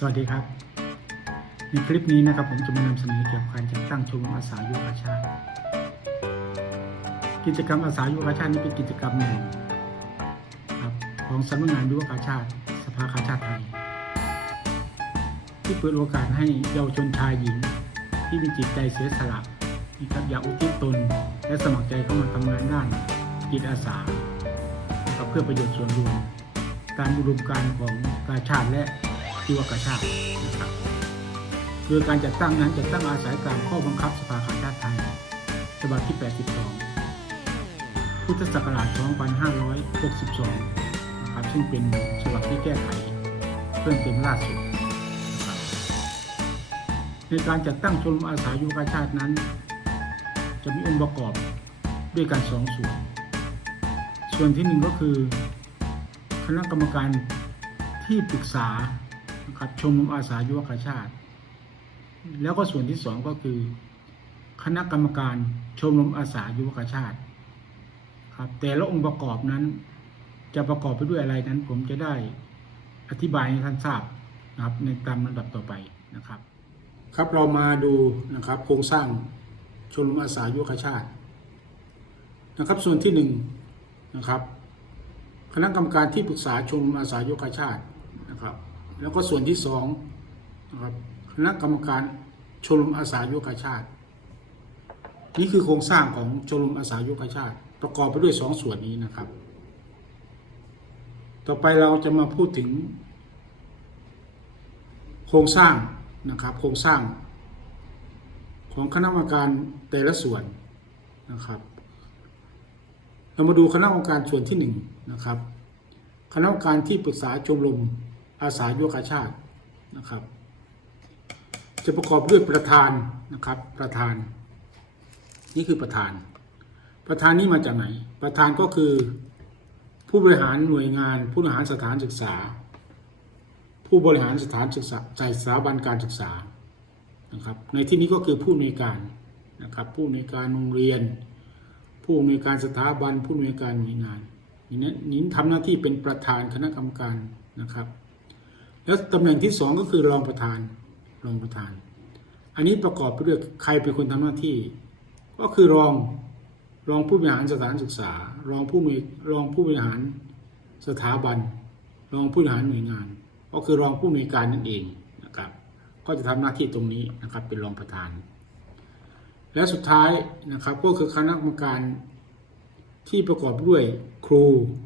สวัสดีครับ ในคลิปนี้นะครับผมจะมานำเสนอเกี่ยวกับการจัดตั้งชมรมอาสายุวชาติ กิจกรรมอาสายุวชาตินี้เป็นกิจกรรมหนึ่งครับของสำนักงานยุวกชาติสภากาชาติไทย ที่เปิดโอกาสให้เยาวชนชายหญิง ที่มีจิตใจเสียสละนะครับอยากอุทิศตน และสมัครใจเข้ามาทำงานด้านจิตอาสาเพื่อประโยชน์ส่วนรวมตามอุดมการณ์ของกาชาติและ ยุวกาชาตินะครับโดยการจัดตั้งนั้นจะตั้งอาศัยการข้อบังคับสภากาชาติไทยฉบับที่ 82 พุทธศักราช 2562 นะครับ ซึ่งเป็นฉบับที่แก้ไขเพิ่มเติมล่าสุดนในการจัดตั้งชมรมอาสายุวกาชาตินั้น จะมีองค์ประกอบด้วยกันสองส่วน ส่วนที่หนึ่งก็คือ คณะกรรมการที่ปรึกษา กับชมรมอาสายุวกชาติ แล้วก็ส่วนที่สองก็คือ คณะกรรมการชมรมอาสายุวกชาติ ครับ แต่ละองค์ประกอบนั้น จะประกอบไปด้วยอะไรนั้น ผมจะได้อธิบายให้ท่านทราบนะครับ ในตามลำดับต่อไปนะครับ ครับเรามาดูนะครับโครงสร้างชมรมอาสายุวกชาตินะครับส่วนที่หนึ่งนะครับคณะกรรมการที่ปรึกษาชมรมอาสาโยกชาตินะครับ แล้วก็ส่วนที่สองนะครับคณะกรรมการชมรมอาสาโยกชาติ นี่คือโครงสร้างของชมรมอาสาโยกชาติ ประกอบไปด้วยสองส่วนนี้นะครับ ต่อไปเราจะมาพูดถึง โครงสร้างนะครับ โครงสร้าง ของคณะกรรมการแต่ละส่วนนะครับ เรามาดูคณะกรรมการส่วนที่หนึ่งนะครับ คณะกรรมการที่ปรึกษาชมรม อาสายุวกาชาตินะครับ จะประกอบด้วยประธานนะครับ ประธาน นี่คือประธาน ประธานนี้มาจากไหน ประธานก็คือผู้บริหารหน่วยงาน ผู้บริหารสถานศึกษา ผู้บริหารสถานศึกษาใจสถาบันการศึกษานะครับในที่นี้ก็คือผู้อำนวยการนะครับผู้อำนวยการโรงเรียน ผู้อำนวยการสถาบัน ผู้อำนวยการหน่วยงานนี่นะนี่ทำหน้าที่เป็นประธานคณะกรรมการนะครับ แล้วตำแหน่งที่สองก็คือรองประธานรองประธาน อันนี้ประกอบไปด้วยใครเป็นคนทำหน้าที่ ก็คือรองรองผู้บริหารสถานศึกษา รองผู้มีรองผู้บริหารสถาบัน รองผู้บริหารหน่วยงาน ก็คือรองผู้อำนวยการนั่นเองนะครับ ก็จะทำหน้าที่ตรงนี้นะครับเป็นรองประธาน และสุดท้ายนะครับก็คือคณะกรรมการที่ประกอบด้วยครู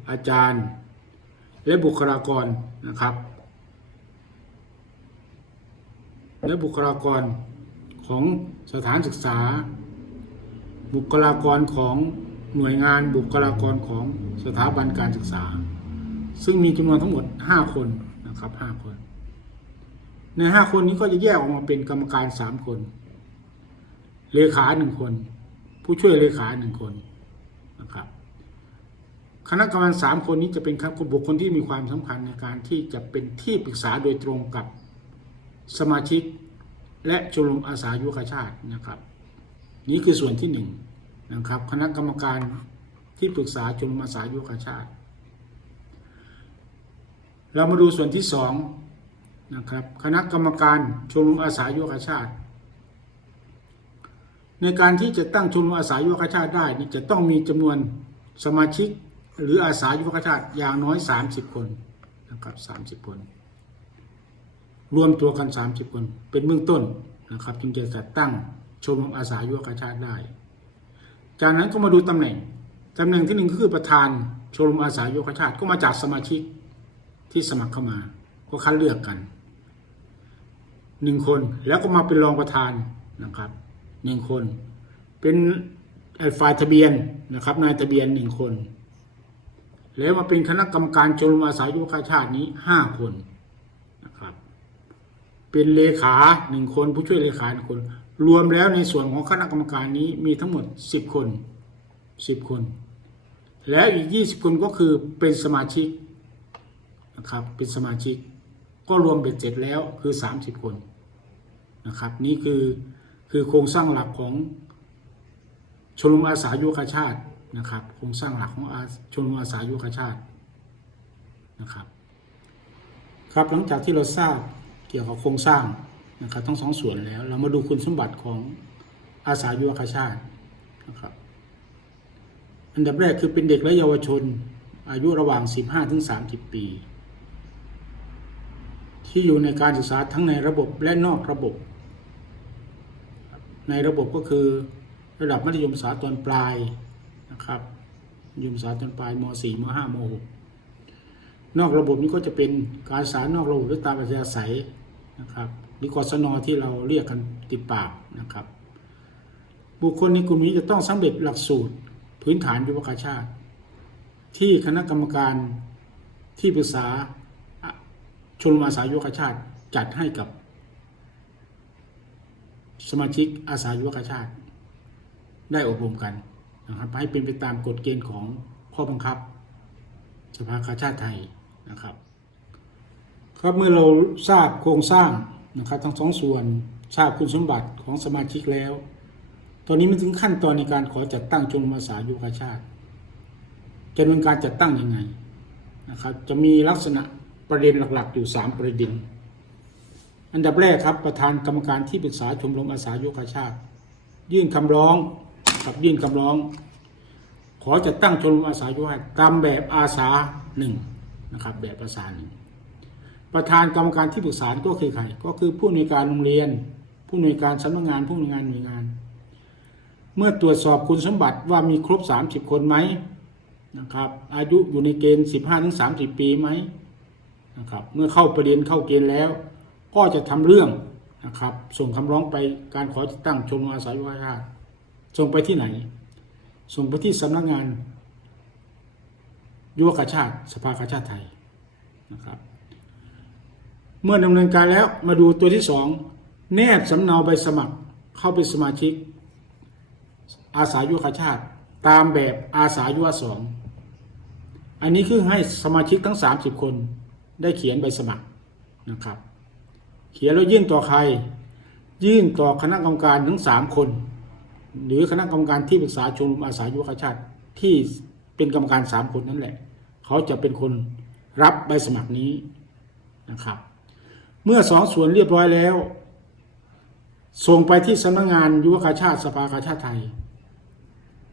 อาจารย์ และบุคลากรนะครับ และบุคลากรของสถานศึกษา บุคลากรของหน่วยงานบุคลากรของสถาบันการศึกษา ซึ่งมีจำนวนทั้งหมด 5 คนนะครับ5คน ใน 5 คนนี้ก็จะแยกออกมาเป็นกรรมการ 3 คน เลขาหนึ่งคน ผู้ช่วยเลขาหนึ่งคนนะครับคณะกรรมการสามคนนี้จะเป็นบุคคลที่มีความสำคัญในการที่จะเป็นที่ปรึกษาโดยตรงกับ สมาชิกและชมรมอาสายุวกชาตินะครับ นี่คือส่วนที่หนึ่งนะครับคณะกรรมการที่ปรึกษาชมรมอาสายุวกชาติ เรามาดูส่วนที่สองนะครับคณะกรรมการชมรมอาสายุวกชาติ ในการที่จะตั้งชมรมอาสายุวกชาติได้นี่จะต้องมีจำนวนสมาชิกหรืออาสายุวกชาติอย่างน้อย 30 คนนะครับ30 คน รวมตัวกัน 30 คน เป็นเบื้องต้นนะครับ จึงจะจัดตั้งชมรมอาสายุวกชาติได้ จากนั้นก็มาดูตำแหน่งตำแหน่งที่หนึ่งก็คือประธานชมรมอาสายุวกชาติก็มาจากสมาชิกที่สมัครเข้ามา ก็คัดเลือกกันหนึ่งคนแล้วก็มาเป็นรองประธานนะครับหนึ่งคน เป็นฝ่ายทะเบียนนะครับนายทะเบียนหนึ่งคน แล้วมาเป็นคณะกรรมการชมรมอาสายุวกชาตินี้ห้าคน เป็นเลขาหนึ่งคนผู้ช่วยเลขาหนึ่งคน รวมแล้วในส่วนของคณะกรรมการนี้มีทั้งหมดสิบคนสิบคน แล้วอีกยี่สิบคนก็คือเป็นสมาชิกนะครับเป็นสมาชิก ก็รวมเป็นเจ็ดแล้วคือสามสิบคนนะครับนี่คือคือโครงสร้างหลักของชมรมอาสายุวกชาตินะครับโครงสร้างหลักของชมรมอาสายุวกชาตินะครับครับหลังจากที่เราทราบ เกี่ยวกับโครงสร้างนะครับทั้งสองส่วนแล้ว เรามาดูคุณสมบัติของอาสายุวกชาตินะครับอันดับแรกคือเป็นเด็กและเยาวชนอายุระหว่าง 15 ถึง 30 ปี ที่อยู่ในการศึกษาทั้งในระบบและนอกระบบ ในระบบก็คือระดับมัธยมศึกษาตอนปลายนะครับมัธยมศึกษาตอนปลายม .4 ม .5 ม .6 นอกระบบนี้ก็จะเป็นการศึกษานอกระบบหรือตามอัธยาศัย นะครับหรือกศนที่เราเรียกกันติดปากนะครับ บุคคลในกลุ่มนี้จะต้องสำเร็จหลักสูตรพื้นฐานยุวกชาติ ที่คณะกรรมการที่ปรึกษาชมรมอาสายุวกชาติจัดให้กับ สมาชิกอาสายุวกชาติ ได้อบรมกันนะครับให้เป็นไปตามกฎเกณฑ์ของข้อบังคับ สภากาชาติไทยนะครับ ครับเมื่อเราทราบโครงสร้างนะครับทั้งสองส่วนทราบคุณสมบัติของสมาชิกแล้ว ตอนนี้มันถึงขั้นตอนในการขอจัดตั้งชมรมอาสายุวกชาติจะดำเป็นการจัดตั้งยังไงนะครับจะมีลักษณะประเด็นหลักๆ อยู่ 3 ประเด็น อันดับแรกครับประธานกรรมการที่ปรึกษาชมรมอาสายุวกชาติ ยื่นคำร้องกับยื่นคำร้อง ขอจัดตั้งชมรมอาสายุวกชาติตามแบบอาสาหนึ่งนะครับแบบอาสาหนึ่ง ประธานกรรมการที่ปรึกษาก็คือใคร ก็คือผู้อำนวยการโรงเรียน ผู้อำนวยการสำนักงานผู้อำนวยงานหน่วยงาน เมื่อตรวจสอบคุณสมบัติว่ามีครบ 30 คนไหมนะครับ อายุอยู่ในเกณฑ์ 15-30 ปีไหมนะครับเมื่อเข้าประเด็นเข้าเกณฑ์แล้ว ก็จะทำเรื่องนะครับส่งคำร้องไปการขอจัดตั้งชมรมอาสายุวชาติส่งไปที่ไหน ส่งไปที่สำนักงาน ยุวกาชาติสภากาชาติไทยนะครับ เมื่อดำเนินการแล้วมาดูตัวที่สองแนบสำเนาใบสมัครเข้าเป็นสมาชิก อาสายุวกชาติ ตามแบบอาสายุวสองอันนี้คือให้สมาชิกทั้ง 30 คนได้เขียนใบสมัครนะครับ เขียนแล้วยื่นต่อใคร ยื่นต่อคณะกรรมการทั้ง 3 คน หรือคณะกรรมการที่ปรึกษาชมรมอาสายุวกชาติที่เป็นกรรมการ 3 คนนั่นแหละ เขาจะเป็นคนรับใบสมัครนี้นะครับ เมื่อสองส่วนเรียบร้อยแล้ว ส่งไปที่สำนักงานยุวกาชาติสภากาชาติไทย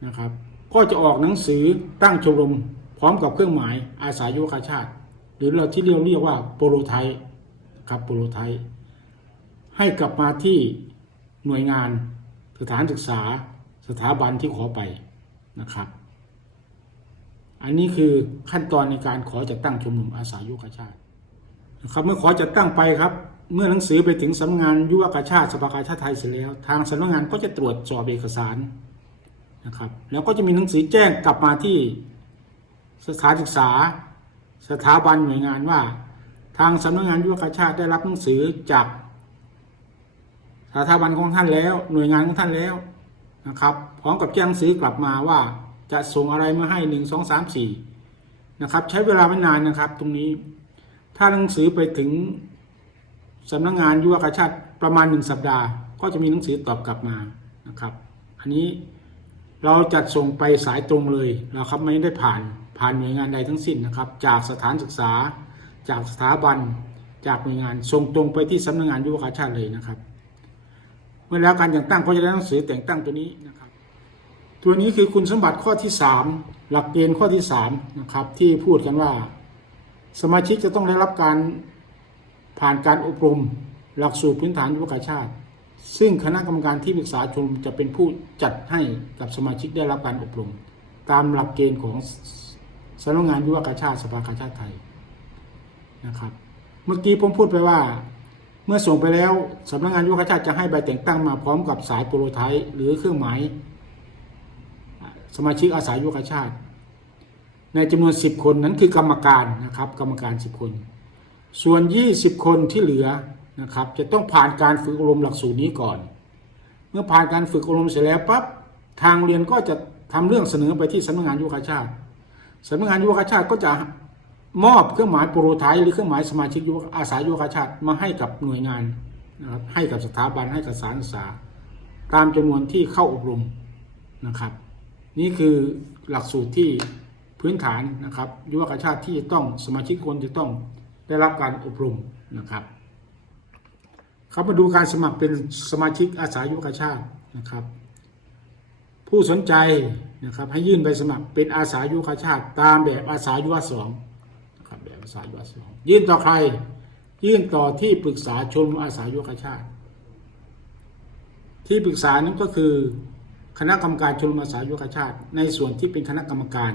นะครับ ก็จะออกหนังสือตั้งชมรมพร้อมกับเครื่องหมายอาสายุวกาชาติ หรือเราที่เรียกเรียกว่าโปโลไทยครับโปโลไทยให้กลับมาที่หน่วยงานสถานศึกษาสถาบันที่ขอไปนะครับ อันนี้คือขั้นตอนในการขอจัดตั้งชมรมอาสายุวกาชาติ นะครับเมื่อขอจัดตั้งไปครับ เมื่อหนังสือไปถึงสำนักงานยุวกาชาติสภากาชาติไทยเสร็จแล้ว ทางสำนักงานก็จะตรวจสอบเอกสารนะครับ แล้วก็จะมีหนังสือแจ้งกลับมาที่สถานศึกษา สถาบันหน่วยงานว่า ทางสำนักงานยุวกาชาติได้รับหนังสือจากสถาบันของท่านแล้ว หน่วยงานของท่านแล้วนะครับ พร้อมกับแจ้งหนังสือกลับมาว่าจะส่งอะไรมาให้หนึ่งสองสามสี่นะครับ ใช้เวลาไม่นานนะครับ ตรงนี้ ถ้าหนังสือไปถึงสำนักงงานยุวกาชาติประมาณหนึ่งสัปดาห์ ก็จะมีหนังสือตอบกลับมานะครับ อันนี้เราจัดส่งไปสายตรงเลยเราครับไม่ได้ผ่านผ่านหน่วยงานใดทั้งสิ้นนะครับ จากสถานศึกษา จากสถาบัน จากหน่วยงานส่งตรงไปที่สำนักงานยุวกาชาติเลยนะครับ เมื่อแล้วการแต่งตั้งก็จะได้หนังสือแต่งตั้งตัวนี้นะครับ ตัวนี้คือคุณสมบัติข้อที่ 3 หลักเกณฑ์ข้อที่3นะครับที่พูดกันว่า สมาชิกจะต้องได้รับการผ่านการอบรมหลักสูตรพื้นฐานยุวกาชาติ ซึ่งคณะกรรมการที่ปรึกษาชมจะเป็นผู้จัดให้กับสมาชิกได้รับการอบรม ตามหลักเกณฑ์ของสำนักงานยุวกาชาติสภากาชาติไทยนะครับ เมื่อกี้ผมพูดไปว่า เมื่อส่งไปแล้วสำนักงานยุวกาชาติจะให้ใบแต่งตั้งมาพร้อมกับสายโปรโตไทป์หรือเครื่องหมาย สมาชิกอาสายุวกาชาติ ในจำนวน 10 คนนั้นคือกรรมการนะครับ กรรมการ 10 คน ส่วน 20 คนที่เหลือนะครับ จะต้องผ่านการฝึกอบรมหลักสูตรนี้ก่อน เมื่อผ่านการฝึกอบรมเสร็จแล้วปั๊บทางเรียนก็จะทำเรื่องเสนอไปที่สำนักงานยุวกาชาติสำนักงานยุวกาชาติก็จะมอบเครื่องหมายโปรไทป์หรือเครื่องหมายสมาชิกยุวอาสายุวกาชาติมาให้กับหน่วยงานนะครับให้กับสถาบันให้กับสารศึกษา ตามจำนวนที่เข้าอบรมนะครับ นี่คือหลักสูตรที่ พื้นฐานนะครับยุวกชาติที่จะต้องสมาชิกคนจะต้องได้รับการอบรมนะครับครับมาดูการสมัครเป็นสมาชิกอาสายุวกชาตินะครับ ผู้สนใจนะครับให้ยื่นใบสมัครเป็นอาสายุวกชาติ ตามแบบอาสายุวสองนะครับแบบอาสายุวสองยื่นต่อใคร ยื่นต่อที่ปรึกษาชมรมอาสายุวกชาติ ที่ปรึกษานั้นก็คือคณะกรรมการชมรมอาสายุวกชาติ ในส่วนที่เป็นคณะกรรมการ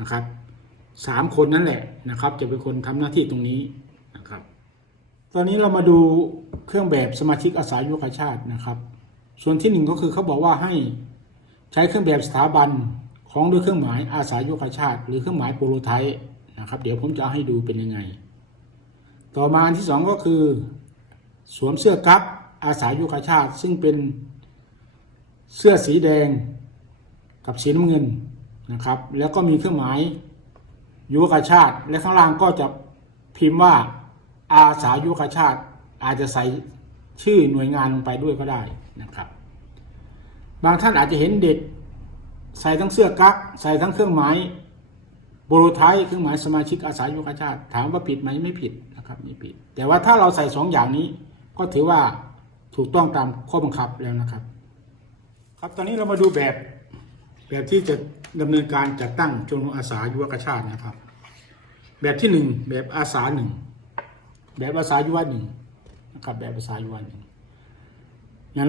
นะครับสามคนนั่นแหละนะครับ จะเป็นคนทำหน้าที่ตรงนี้นะครับ ตอนนี้เรามาดูเครื่องแบบสมาชิกอาสายุวกชาตินะครับ ส่วนที่หนึ่งก็คือเขาบอกว่าให้ใช้เครื่องแบบสถาบันของด้วยเครื่องหมายอาสายุวกชาติ หรือเครื่องหมายโปโลไทป์นะครับ เดี๋ยวผมจะให้ดูเป็นยังไง ต่อมาอันที่สองก็คือ สวมเสื้อกั๊กอาสายุวกชาติ ซึ่งเป็นเสื้อสีแดงกับสีน้ำเงิน นะครับ แล้วก็มีเครื่องหมายยุวกชาติ และข้างล่างก็จะพิมพ์ว่าอาสายุวกชาติ อาจจะใส่ชื่อหน่วยงานลงไปด้วยก็ได้นะครับ บางท่านอาจจะเห็นเด็กใส่ทั้งเสื้อกั๊กใส่ทั้งเครื่องหมายโบโลไทป์เครื่องหมายสมาชิกอาสายุวกชาติ ถามว่าผิดไหมไม่ผิดนะครับไม่ผิด แต่ว่าถ้าเราใส่สองอย่างนี้ ก็ถือว่าถูกต้องตามข้อบังคับแล้วนะครับ ครับตอนนี้เรามาดูแบบแบบที่จะ ดำเนินการจัดตั้งชมรมอาสายุวกชาตินะครับ แบบที่หนึ่งแบบอาสาหนึ่งแบบอาสายุวะหนึ่งนะครับ แบบอาสายุวะหนึ่ง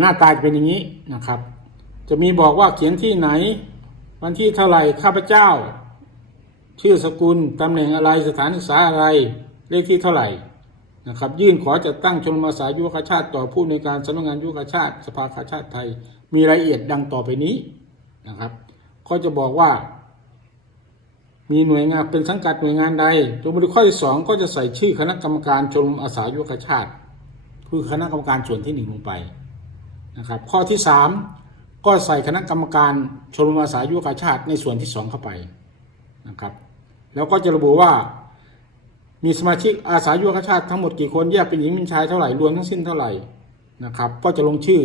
หน้าตาจะเป็นอย่างนี้นะครับ จะมีบอกว่าเขียนที่ไหน วันที่เท่าไหร่ข้าพเจ้า ชื่อสกุลตำแหน่งอะไรสถานศึกษาอะไรเลขที่เท่าไหร่นะครับ ยื่นขอจัดตั้งชมรมอาสายุวกชาติ ต่อผู้ในการสำนักงานยุวกชาติ สภากาชาติไทย มีรายละเอียดดังต่อไปนี้นะครับ ก็จะบอกว่า มีหน่วยงานเป็นสังกัดหน่วยงานใดตัวบทข้อที่สองก็จะใส่ชื่อคณะกรรมการชมรมอาสายุวกชาติ คือคณะกรรมการส่วนที่หนึ่งลงไปนะครับ ข้อที่สามก็ใส่คณะกรรมการชมรมอาสายุวกชาติในส่วนที่สองเข้าไปนะครับ แล้วก็จะระบุว่ามีสมาชิกอาสายุวกชาติทั้งหมดกี่คนแยกเป็นหญิงเป็นชายเท่าไหร่รวมทั้งสิ้นเท่าไหร่นะครับ ก็จะลงชื่อ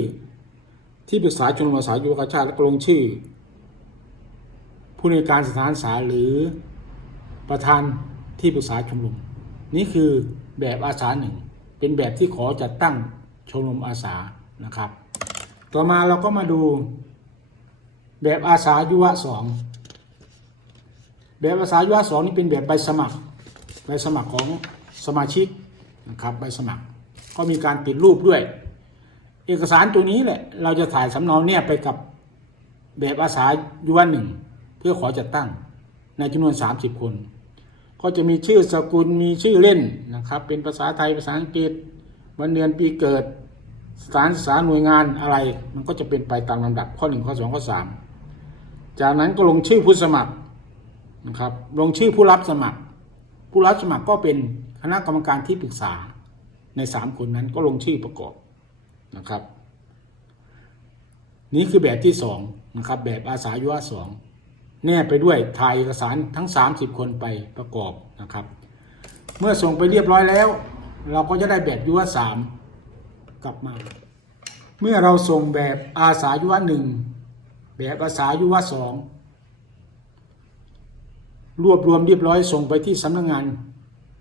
ที่ปรึกษาชมรมอาสายุวกชาติแล้วก็ลงชื่อ ผู้ในการสถานศึกษาหรือประธานที่ปรึกษาชมรมนี่คือแบบอาสาหนึ่ง เป็นแบบที่ขอจัดตั้งชมรมอาสานะครับ ต่อมาเราก็มาดู แบบอาสายุวะสองแบบอาสายุวะสองนี่เป็นแบบใบสมัครใบสมัครของสมาชิกนะครับใบสมัครก็มีการติดรูปด้วย เอกสารตัวนี้แหละเราจะถ่ายสำเนาเนี่ยไปกับแบบอาสายุวะหนึ่ง พื่อขอจัดตั้งในจำนวน 30 คน ก็จะมีชื่อสกุลมีชื่อเล่นนะครับ เป็นภาษาไทยภาษาอังกฤษ วันเดือนปีเกิดสถานศึกษาหน่วยงานอะไร มันก็จะเป็นไปตามลำดับข้อ 1 ข้อ 2 ข้อ 3 จากนั้นก็ลงชื่อผู้สมัครนะครับ ลงชื่อผู้รับสมัคร ผู้รับสมัครก็เป็นคณะกรรมการที่ปรึกษาใน 3 คนนั้นก็ลงชื่อประกอบนะครับ นี่คือแบบที่2นะครับแบบอาสายุวะสอง แนบไปด้วยถ่ายเอกสารทั้ง 30 คนไปประกอบนะครับ เมื่อส่งไปเรียบร้อยแล้ว เราก็จะได้แบบยุวะสามกลับมา เมื่อเราส่งแบบอาสายุวะหนึ่งแบบอาสายุวะสองรวบรวมเรียบร้อยส่งไปที่สำนักงงาน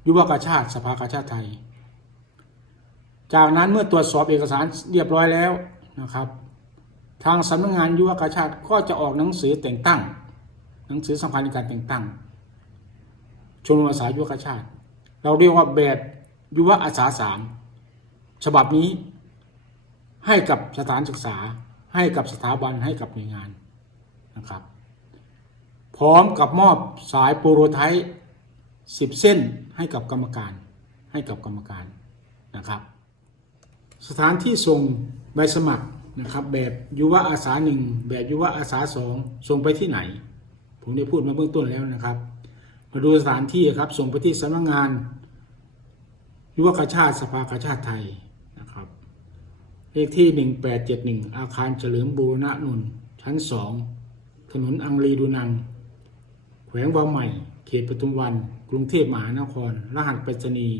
ยุวกาชาติสภากาชาติไทย จากนั้นเมื่อตรวจสอบเอกสารเรียบร้อยแล้วนะครับ ทางสำนักงงานยุวกาชาติก็จะออกหนังสือแต่งตั้ง หนังสือสำคัญในการแต่งตั้งชมรมอาสายุวกชาติ เราเรียกว่าแบบยุวอาสาสามฉบับนี้ให้กับสถานศึกษา ให้กับสถาบันให้กับหน่วยงานนะครับ พร้อมกับมอบสายโปรโตไทป์สิบเส้นให้กับกรรมการให้กับกรรมการนะครับ สถานที่ส่งใบสมัครนะครับแบบยุวอาสาหนึ่งแบบยุวอาสาสองส่งไปที่ไหน ผมได้พูดมาเบื้องต้นแล้วนะครับ มาดูสถานที่ครับ ส่งไปที่สำนักงงานยุวกาชาติสภากาชาติไทยนะครับ เลขที่ 1871 อาคารเฉลิมบูรณะนนท์ชั้น 2 ถนนอังรีดูนัง แขวงบางใหม่ เขตปทุมวัน กรุงเทพมหานคร รหัสไปรษณีย์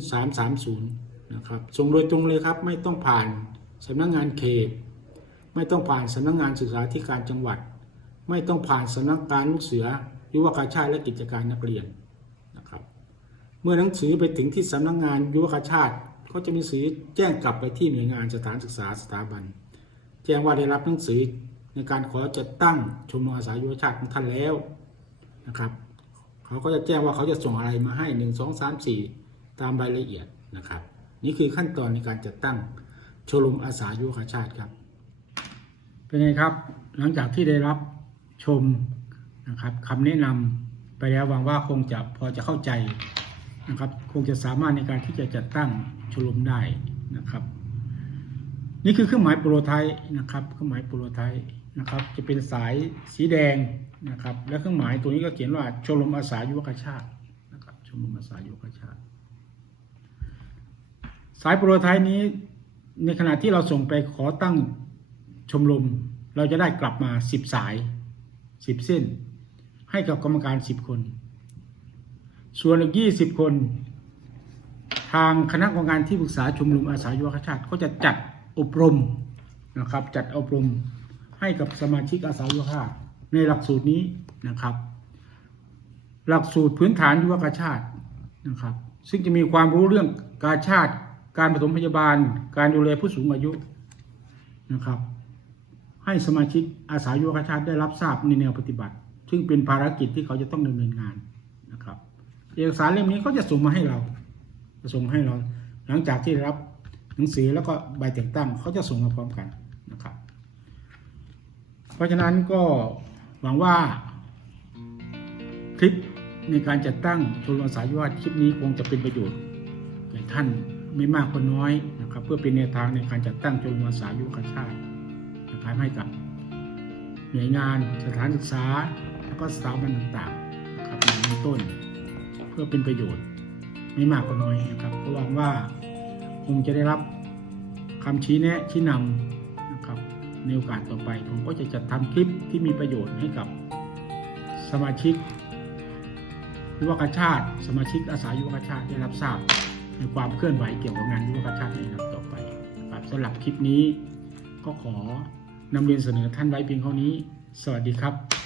10330 นะครับส่งโดยตรงเลยครับ ไม่ต้องผ่านสำนักงานเขต ไม่ต้องผ่านสำนักงานศึกษาธิการจังหวัด ไม่ต้องผ่านสำนักการลูกเสือยุวกาชาติและกิจการนักเรียนนะครับ เมื่อหนังสือไปถึงที่สำนักงานยุวกาชาติก็จะมีสือแจ้งกลับไปที่หน่วยงานสถานศึกษาสถาบัน แจ้งว่าได้รับหนังสือในการขอจัดตั้งชมรมอาสายุวชาติของท่านแล้วนะครับเขาก็จะแจ้งว่าเขาจะส่งอะไรมาให้หนึ่งสองสามสี่ตามรายละเอียดนะครับ นี่คือขั้นตอนในการจัดตั้งชมรมอาสายุวชาติครับ เป็นไงครับ หลังจากที่ได้รับ ชมนะครับคำแนะนำไปแล้วหวังว่าคงจะพอจะเข้าใจนะครับคงจะสามารถในการที่จะจัดตั้งชมรมได้นะครับ นี่คือเครื่องหมายโปรไทป์นะครับ เครื่องหมายโปรไทป์นะครับ จะเป็นสายสีแดงนะครับ และเครื่องหมายตัวนี้ก็เขียนว่าชมรมอาสายุวกชาตินะครับชมรมอาสายุวกชาติ สายโปรไทป์นี้ในขณะที่เราส่งไปขอตั้งชมรมเราจะได้กลับมาสิบสาย สิบเส้น ให้กับกรรมการสิบคน ส่วนอีกยี่สิบคน ทางคณะกรรมการที่ปรึกษาชมรมอาสายุวชาติก็จะจัดอบรมนะครับ จัดอบรมให้กับสมาชิกอาสายุวชาติในหลักสูตรนี้นะครับ หลักสูตรพื้นฐานยุวกชาตินะครับ ซึ่งจะมีความรู้เรื่องการชาติ การปฐมพยาบาล การดูแลผู้สูงอายุนะครับ ให้สมาชิกอาสายุวกชาติได้รับทราบในแนวปฏิบัติ ซึ่งเป็นภารกิจที่เขาจะต้องดำเนินงานนะครับ เอกสารเล่มนี้เขาจะส่งมาให้เราจะส่งให้เรา หลังจากที่รับหนังสือแล้วก็ใบแต่งตั้งเขาจะส่งมาพร้อมกันนะครับ เพราะฉะนั้นก็หวังว่าคลิปในการจัดตั้งชมรมอาสายุวาคลิปนี้คงจะเป็นประโยชน์แก่ท่านไม่มากก็น้อยนะครับ เพื่อเป็นแนวทางในการจัดตั้งชมรมอาสายุวชาติ นะครับให้กับหน่วยงานสถานศึกษา แล้วก็สถาบันต่างๆนะครับในต้น เพื่อเป็นประโยชน์ไม่มากก็น้อยนะครับก็หวังว่าคงจะได้รับคำชี้แนะชี้นำนะครับในโอกาสต่อไป ผมก็จะจัดทำคลิปที่มีประโยชน์ให้กับสมาชิกยุวกชาติ สมาชิกอาสายุวกชาติได้รับทราบในความเคลื่อนไหวเกี่ยวกับงานยุวกชาติในลำดับต่อไปครับสำหรับคลิปนี้ก็ขอ นำเรียนเสนอท่านไว้เพียงเท่านี้ สวัสดีครับ